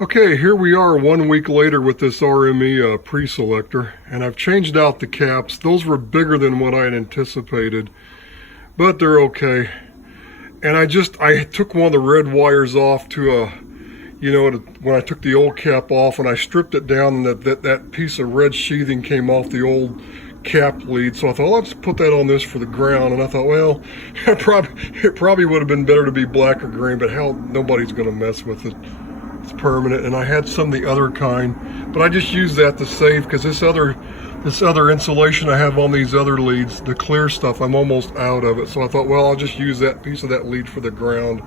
Okay, here we are 1 week later with this RME Preselector, and I've changed out the caps. Those were bigger than what I had anticipated, but they're okay. And I took one of the red wires off to when I took the old cap off and I stripped it down, and that piece of red sheathing came off the old cap lead. So I thought, let's put that on this for the ground. And I thought, well, it probably would have been better to be black or green, but hell, nobody's going to mess with it. It's permanent. And I had some of the other kind, but I just used that to save, because this other insulation I have on these other leads, the clear stuff, I'm almost out of it. So I thought, well, I'll just use that piece of that lead for the ground.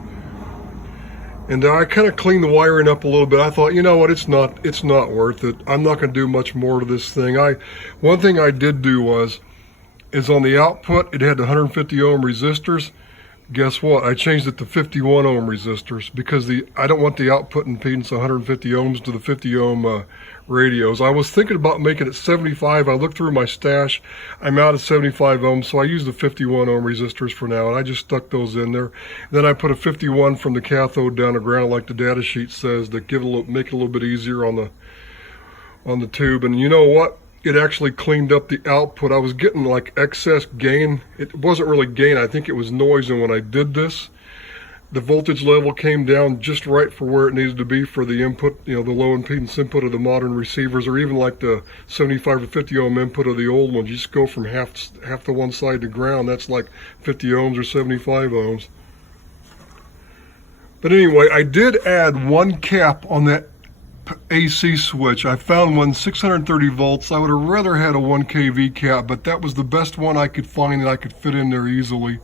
And I kind of cleaned the wiring up a little bit. I thought, you know what, it's not worth it. I'm not going to do much more to this thing. One thing I did do is on the output, it had 150 ohm resistors. Guess what? I changed it to 51 ohm resistors, because I don't want the output impedance 150 ohms to the 50 ohm radios. I was thinking about making it 75. I looked through my stash. I'm out at 75 ohms, so I used the 51 ohm resistors for now, and I just stuck those in there. Then I put a 51 from the cathode down to ground, like the data sheet says, to make it a little bit easier on the tube. And you know what? It actually cleaned up the output. I was getting like excess gain. It wasn't really gain. I think it was noise. And when I did this, the voltage level came down just right for where it needed to be for the input, the low impedance input of the modern receivers, or even like the 75 to 50 ohm input of the old ones. You just go from half the one side to ground. That's like 50 ohms or 75 ohms. But anyway, I did add one cap on that AC switch. I found one 630 volts. I would have rather had a 1 kV cap, but that was the best one I could find that I could fit in there easily.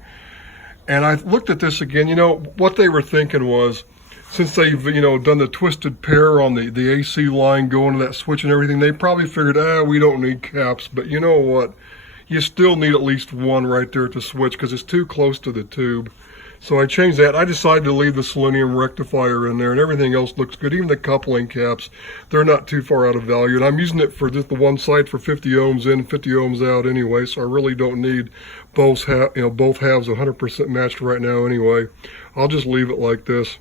And I looked at this again. What they were thinking was, since they've done the twisted pair on the AC line going to that switch and everything, they probably figured, we don't need caps. But you know what, you still need at least one right there at the switch, because it's too close to the tube. So I changed that. I decided to leave the selenium rectifier in there, and everything else looks good. Even the coupling caps, they're not too far out of value. And I'm using it for just the one side for 50 ohms in, 50 ohms out anyway, so I really don't need both halves 100% matched right now anyway. I'll just leave it like this.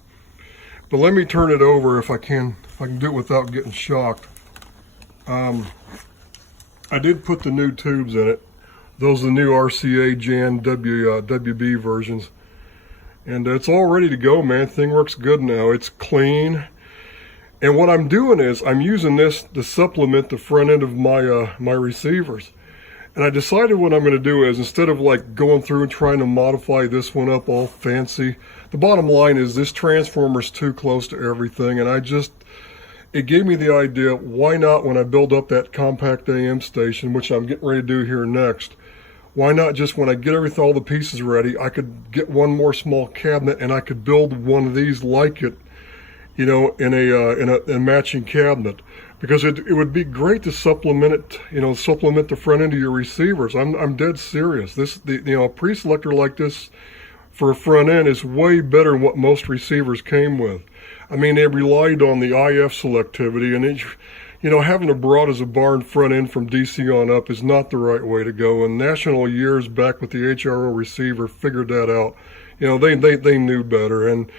But let me turn it over if I can do it without getting shocked. I did put the new tubes in it. Those are the new RCA Jan WB versions. And it's all ready to go, man. Thing works good now. It's clean. And what I'm doing is I'm using this to supplement the front end of my receivers. And I decided what I'm going to do is, instead of like going through and trying to modify this one up all fancy, the bottom line is this transformer is too close to everything. And it gave me the idea, why not, when I build up that compact AM station, which I'm getting ready to do here next, why not just, when I get all the pieces ready, I could get one more small cabinet, and I could build one of these like it, in a matching cabinet, because it would be great to supplement it, supplement the front end of your receivers. I'm dead serious. A Preselector like this for a front end is way better than what most receivers came with. I mean, they relied on the IF selectivity, and having a broad as a barn front end from DC on up is not the right way to go. And National years back with the HRO receiver figured that out. They knew better. And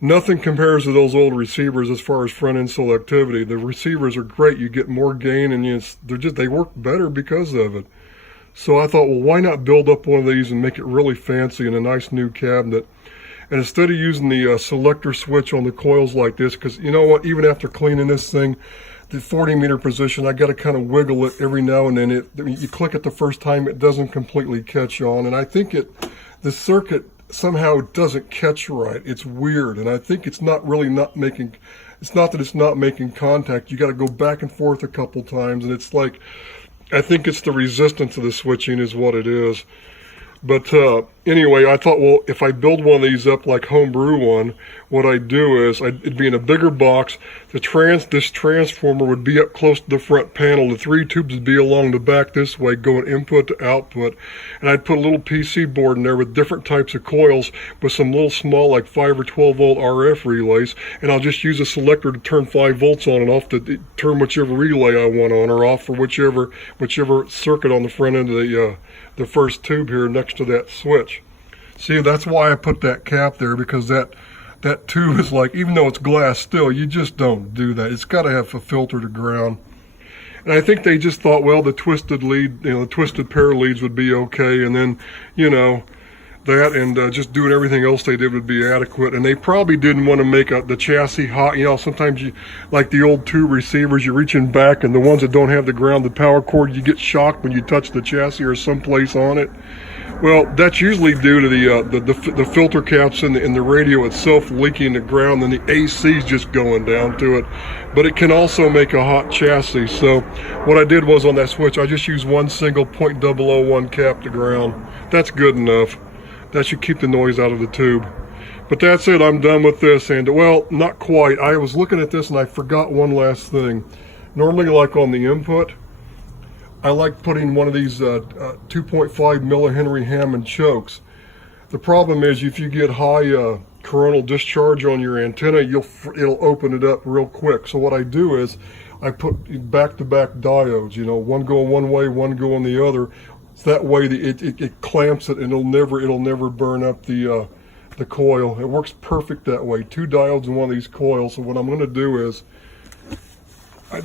nothing compares to those old receivers as far as front end selectivity. The receivers are great. You get more gain, and they work better because of it. So I thought, well, why not build up one of these and make it really fancy in a nice new cabinet? And instead of using the selector switch on the coils like this, because you know what, even after cleaning this thing, the 40 meter position, I got to kind of wiggle it every now and then. You click it the first time, it doesn't completely catch on, and I think the circuit somehow doesn't catch right. It's weird, and I think it's not making contact. You got to go back and forth a couple times, and it's like, I think it's the resistance of the switching is what it is. But anyway, I thought, well, if I build one of these up like homebrew one, what I'd do is it'd be in a bigger box. This transformer would be up close to the front panel. The 3 tubes would be along the back this way, going input to output. And I'd put a little PC board in there with different types of coils with some little small, like 5 or 12 volt RF relays. And I'll just use a selector to turn 5 volts on and off, to turn whichever relay I want on or off for whichever circuit on the front end of the first tube here next to that switch. See, that's why I put that cap there, because that that tube is like, even though it's glass still, you just don't do that. It's got to have a filter to ground. And I think they just thought, well, the twisted lead, the twisted pair leads would be okay, and then, that and just doing everything else they did would be adequate. And they probably didn't want to make the chassis hot. Sometimes you, like the old tube receivers, you're reaching back, and the ones that don't have the grounded power cord, you get shocked when you touch the chassis or someplace on it. Well, that's usually due to the filter caps in the radio itself leaking the ground, and the AC's just going down to it. But it can also make a hot chassis. So what I did was on that switch, I just used one single .001 cap to ground. That's good enough. That should keep the noise out of the tube. But that's it, I'm done with this. And well, not quite. I was looking at this and I forgot one last thing. Normally, like on the input, I like putting one of these 2.5 millihenry Hammond chokes. The problem is if you get high coronal discharge on your antenna, it'll open it up real quick. So what I do is I put back-to-back diodes, one going one way, one going the other. So that way it clamps it, and it'll never burn up the coil. It works perfect that way. 2 diodes in one of these coils. So what I'm going to do is,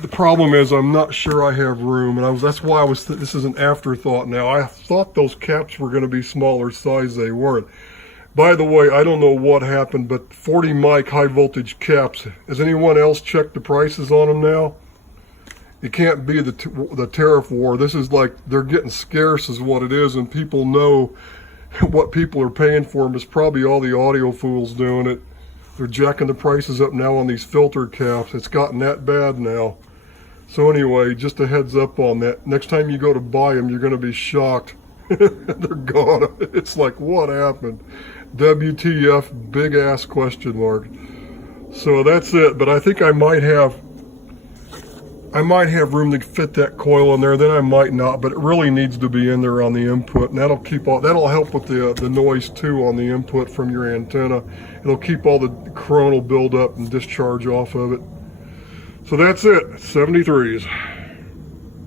the problem is I'm not sure I have room, and that's why this is an afterthought now. I thought those caps were going to be smaller size. They weren't. By the way, I don't know what happened, but 40 mic high voltage caps, has anyone else checked the prices on them now? It can't be the tariff war. This is like, they're getting scarce is what it is, and people know what people are paying for them. It's probably all the audio fools doing it. They're jacking the prices up now on these filter caps. It's gotten that bad now. So anyway, just a heads up on that. Next time you go to buy them, you're going to be shocked. They're gone. It's like, what happened? WTF, big ass question mark. So that's it. But I think I might have room to fit that coil in there. Then I might not, but it really needs to be in there on the input, and that'll help with the noise too on the input from your antenna. It'll keep all the coronal buildup and discharge off of it. So that's it, 73s.